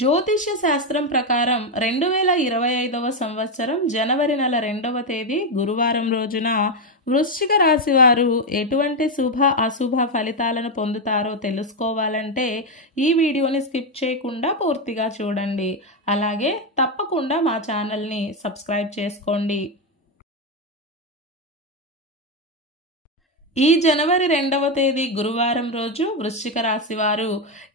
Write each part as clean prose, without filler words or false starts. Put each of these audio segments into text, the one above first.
జ్యోతిష్య శాస్త్రం ప్రకారం 2025వ సంవత్సరం జనవరి నెల 2వ తేదీ గురువారం రోజున వృశ్చిక రాశి వారు ఎటువంటి శుభ అశుభ ఫలితాలను పొందుతారో తెలుసుకోవాలంటే ఈ వీడియోని స్కిప్ చేయకుండా పూర్తిగా చూడండి. అలాగే తప్పకుండా మా ఛానల్ని సబ్స్క్రైబ్ చేసుకోండి. ఈ జనవరి 2వ తేదీ గురువారం రోజు వృశ్చిక రాశి వారు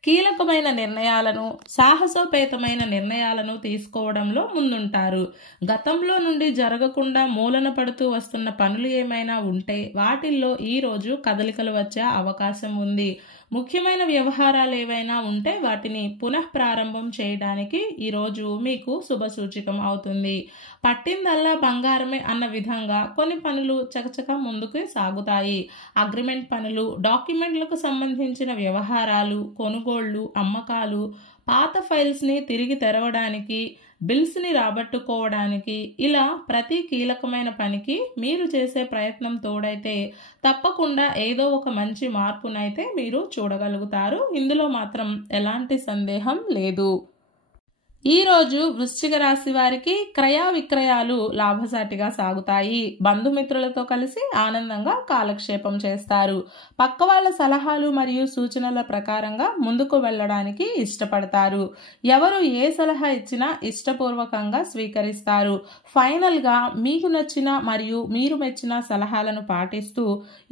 కీలకమైన నిర్ణయాలను, సాహసోపేతమైన నిర్ణయాలను తీసుకోవడంలో ముందుంటారు. గతంలో నుండి జరగకుండా మూలన పడుతూ వస్తున్న పనులు ఏమైనా ఉంటే వాటిల్లో ఈ రోజు కదలికలు వచ్చే అవకాశం ఉంది. ముఖ్యమైన వ్యవహారాలు ఏవైనా ఉంటే వాటిని పునః ప్రారంభం చేయడానికి ఈరోజు మీకు శుభసూచకం అవుతుంది. పట్టిందల్లా బంగారమే అన్న విధంగా కొన్ని పనులు చకచక ముందుకు సాగుతాయి. అగ్రిమెంట్ పనులు, డాక్యుమెంట్లకు సంబంధించిన వ్యవహారాలు, కొనుగోళ్లు, అమ్మకాలు, పాత ఫైల్స్ని తిరిగి తెరవడానికి, బిల్స్ని రాబట్టుకోవడానికి, ఇలా ప్రతి కీలకమైన పనికి మీరు చేసే ప్రయత్నం తోడైతే తప్పకుండా ఏదో ఒక మంచి మార్పునైతే మీరు చూడగలుగుతారు. ఇందులో మాత్రం ఎలాంటి సందేహం లేదు. ఈ రోజు వృశ్చిక రాశి వారికి క్రయ విక్రయాలు లాభసాటిగా సాగుతాయి. బంధుమిత్రులతో కలిసి ఆనందంగా కాలక్షేపం చేస్తారు. పక్క వాళ్ళ సలహాలు మరియు సూచనల ప్రకారంగా ముందుకు వెళ్ళడానికి ఇష్టపడతారు. ఎవరు ఏ సలహా ఇచ్చినా ఇష్టపూర్వకంగా స్వీకరిస్తారు. ఫైనల్గా మీకు నచ్చిన మరియు మీరు మెచ్చిన సలహాలను పాటిస్తూ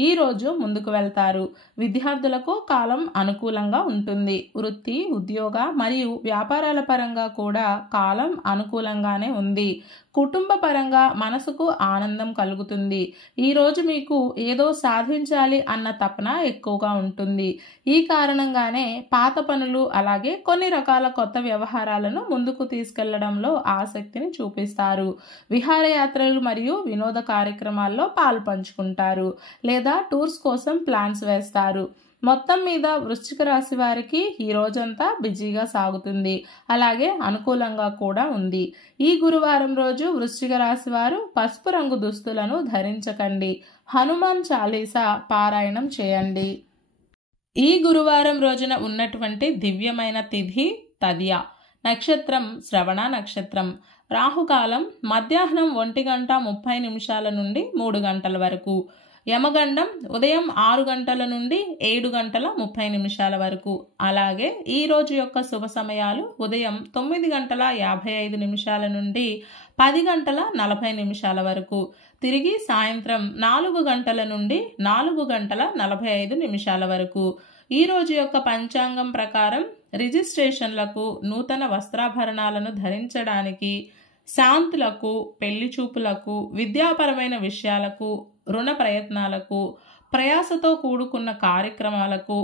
ఈ రోజు ముందుకు వెళ్తారు. విద్యార్థులకు కాలం అనుకూలంగా ఉంటుంది. వృత్తి, ఉద్యోగ మరియు వ్యాపారాల పరంగా కూడా కాలం అనుకూలంగానే ఉంది. కుటుంబ పరంగా మనసుకు ఆనందం కలుగుతుంది. ఈ రోజు మీకు ఏదో సాధించాలి అన్న తపన ఎక్కువగా ఉంటుంది. ఈ కారణంగానే పాత పనులు అలాగే కొన్ని రకాల కొత్త వ్యవహారాలను ముందుకు తీసుకెళ్లడంలో ఆసక్తిని చూపిస్తారు. విహారయాత్రలు మరియు వినోద కార్యక్రమాల్లో పాలు పంచుకుంటారు లేదా టూర్స్ కోసం ప్లాన్స్ వేస్తారు. మొత్తం మీద వృశ్చిక రాశి వారికి ఈ రోజంతా బిజీగా సాగుతుంది. అలాగే అనుకూలంగా కూడా ఉంది. ఈ గురువారం రోజు వృశ్చిక రాశి వారు పసుపు రంగు దుస్తులను ధరించకండి. హనుమాన్ చాలీసా పారాయణం చేయండి. ఈ గురువారం రోజున ఉన్నటువంటి దివ్యమైన తిథి తదియ, నక్షత్రం శ్రవణ నక్షత్రం. రాహుకాలం మధ్యాహ్నం 1:30 నుండి 3 గంటల వరకు. యమగండం ఉదయం 6 గంటల నుండి 7:30 వరకు. అలాగే ఈ రోజు యొక్క శుభ సమయాలు ఉదయం 9:55 నుండి 10:40 వరకు. తిరిగి సాయంత్రం 4 గంటల నుండి 4:45 వరకు. ఈ రోజు యొక్క పంచాంగం ప్రకారం రిజిస్ట్రేషన్లకు, నూతన వస్త్రాభరణాలను ధరించడానికి, శాంతులకు, పెళ్లి చూపులకు, విద్యాపరమైన విషయాలకు, రుణ ప్రయత్నాలకు, ప్రయాసతో కూడుకున్న కార్యక్రమాలకు,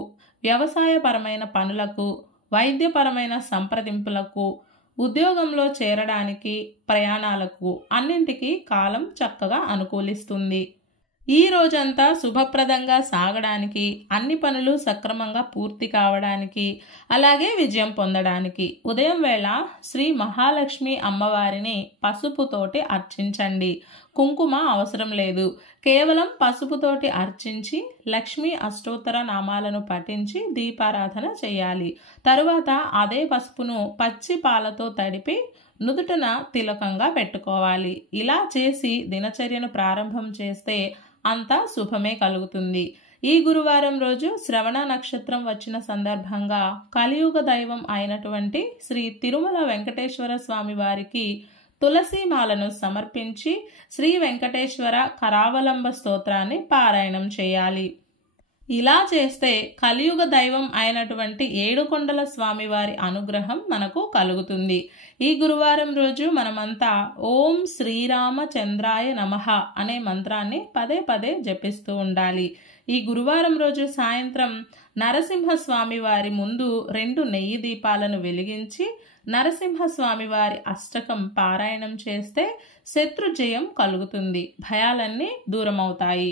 వ్యవసాయపరమైన పనులకు, వైద్యపరమైన సంప్రదింపులకు, ఉద్యోగంలో చేరడానికి, ప్రయాణాలకు అన్నింటికీ కాలం చక్కగా అనుకూలిస్తుంది. ఈ రోజంతా శుభప్రదంగా సాగడానికి, అన్ని పనులు సక్రమంగా పూర్తి కావడానికి, అలాగే విజయం పొందడానికి ఉదయం వేళ శ్రీ మహాలక్ష్మి అమ్మవారిని పసుపుతోటి అర్చించండి. కుంకుమ అవసరం లేదు. కేవలం పసుపుతోటి అర్చించి లక్ష్మీ అష్టోత్తర నామాలను పఠించి దీపారాధన చేయాలి. తరువాత అదే పసుపును పచ్చి పాలతో తడిపి నుదుటన తిలకంగా పెట్టుకోవాలి. ఇలా చేసి దినచర్యను ప్రారంభం చేస్తే అంతా శుభమే కలుగుతుంది. ఈ గురువారం రోజు శ్రవణ నక్షత్రం వచ్చిన సందర్భంగా కలియుగ దైవం అయినటువంటి శ్రీ తిరుమల వెంకటేశ్వర స్వామి వారికి తులసీమాలను సమర్పించి శ్రీ వెంకటేశ్వర కరావలంబ స్తోత్రాన్ని పారాయణం చేయాలి. ఇలా చేస్తే కలియుగ దైవం అయినటువంటి ఏడుకొండల స్వామివారి అనుగ్రహం మనకు కలుగుతుంది. ఈ గురువారం రోజు మనమంతా ఓం శ్రీరామచంద్రాయ నమః అనే మంత్రాన్ని పదే పదే జపిస్తూ ఉండాలి. ఈ గురువారం రోజు సాయంత్రం నరసింహస్వామి వారి ముందు 2 నెయ్యి దీపాలను వెలిగించి నరసింహస్వామి వారి అష్టకం పారాయణం చేస్తే శత్రు జయం కలుగుతుంది. భయాలన్నీ దూరమవుతాయి.